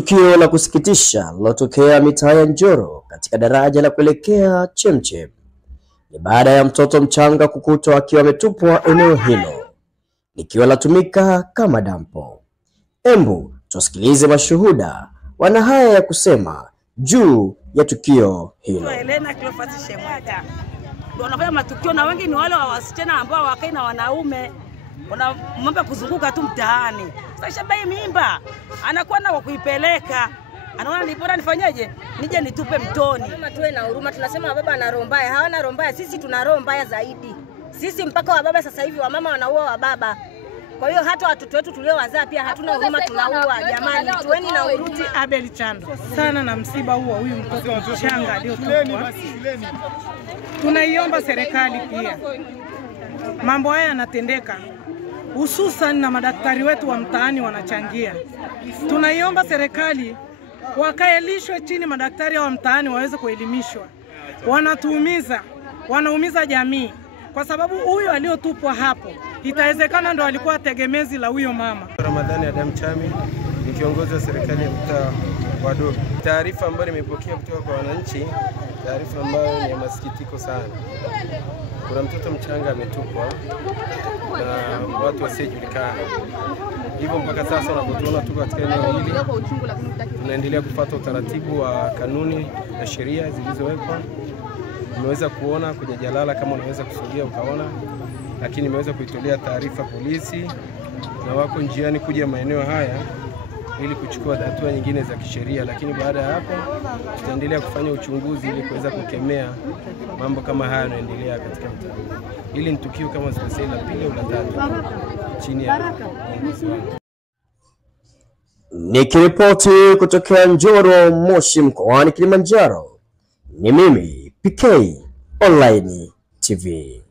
tukio la kusikitisha lilotokea mitaa ya Njoro katika daraja la kuelekea Chemchem. Ni baada ya mtoto mchanga kukutwa akiwa ametupwa eneo hilo likiwa latumika kama dampo. Embu tusikilize mashuhuda wana haya ya kusema juu ya tukio hilo. Elena Cleophas Shemwata ndio wanafanya matukio, na wengi ni wale wa wasichana ambao wakai na wanaume wanamwomba kuzunguka tu mtaani. Sasa shabai mimba anakuwa na kuipeleka, anaona ni bora nifanyaje, nije nitupe mtoni. Kama tuwe na huruma, tunasema baba ana roho mbaya. Hawana roho mbaya, sisi tuna roho mbaya zaidi. Sisi mpaka wa baba sasa hivi wamama wanaua wa baba. Kwa hiyo hata watoto wetu tuliowazaa pia hatuna huruma, tunaua. Jamani, tuweni na huruma. Abel Chando sana na msiba huo huyu mtoto mchanga aliyotupwa. Tunaiomba serikali pia mambo haya yanatendeka, hususan na madaktari wetu wa mtaani wanachangia. Tunaiomba serikali wakaelishwe chini, madaktari wa mtaani waweze kuelimishwa. Wanaumiza jamii, kwa sababu huyu aliyotupwa hapo itawezekana ndo alikuwa tegemezi la huyo mama. Ramadhani Adam Chami ni kiongozi wa serikali ya mtaa wa Dogo. Taarifa ambayo nimepokea kutoka kwa wananchi, taarifa ambayo ni ya masikitiko sana. Kuna mtoto mchanga ametupwa na watu wasiojulikana. Hivyo mpaka sasa unapotuona tuko katika eneo hili, tunaendelea kufuata utaratibu wa kanuni na sheria zilizowekwa. Nimeweza kuona kwenye jalala, kama unaweza kusogea ukaona, lakini nimeweza kuitolea taarifa polisi na wako njiani kuja maeneo haya ili kuchukua hatua nyingine za kisheria. Lakini baada ya hapo tutaendelea kufanya uchunguzi ili kuweza kukemea mambo kama haya yanaendelea katika mtaa. Hili ni tukio kama sasa la pili au la tatu chini ya uongozi wangu. Nikiripoti kutokea Njoro, Moshi, mkoani Kilimanjaro, ni mimi PK Online TV.